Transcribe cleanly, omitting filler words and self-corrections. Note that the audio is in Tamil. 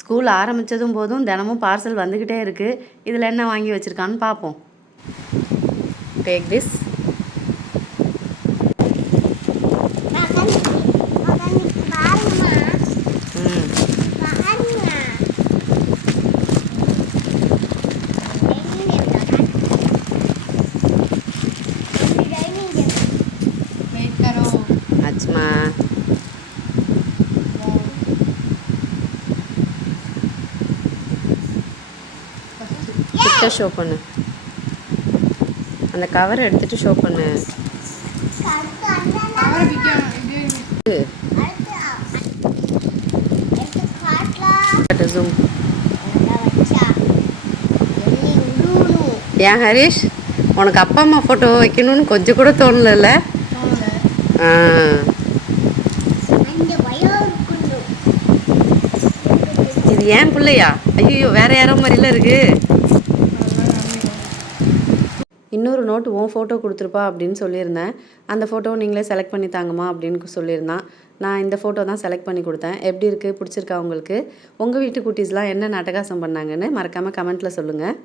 ஸ்கூல் ஆரம்பித்ததும் போதும் தினமும் பார்சல் வந்துக்கிட்டே இருக்குது. இதில் என்ன வாங்கி வச்சுருக்கான்னு பார்ப்போம். Take this. அச்மா ஷோ பண்ணு. அந்த கவர் எடுத்துட்டு ஷோ பண்ணு. ஏன் ஹரிஷ், உனக்கு அப்பா அம்மா ஃபோட்டோ வைக்கணும்னு கொஞ்சம் கூட தோணல? இது ஏன் பிள்ளையா? ஐயோ, வேற யாரோ மாதிரிலாம் இருக்கு. இன்னொரு நோட்டு உன் ஃபோட்டோ கொடுத்துருப்பா அப்படின்னு சொல்லியிருந்தேன். அந்த ஃபோட்டோவை நீங்களே செலக்ட் பண்ணி தாங்கம்மா அப்படின்னு சொல்லியிருந்தான். நான் இந்த ஃபோட்டோ தான் செலக்ட் பண்ணி கொடுத்தேன். எப்படி இருக்குது, பிடிச்சிருக்கா உங்களுக்கு? உங்கள் வீட்டு குட்டீஸ்லாம் என்ன நாட்டகாசம் பண்ணாங்கன்னு மறக்காமல் கமெண்ட்டில் சொல்லுங்கள்.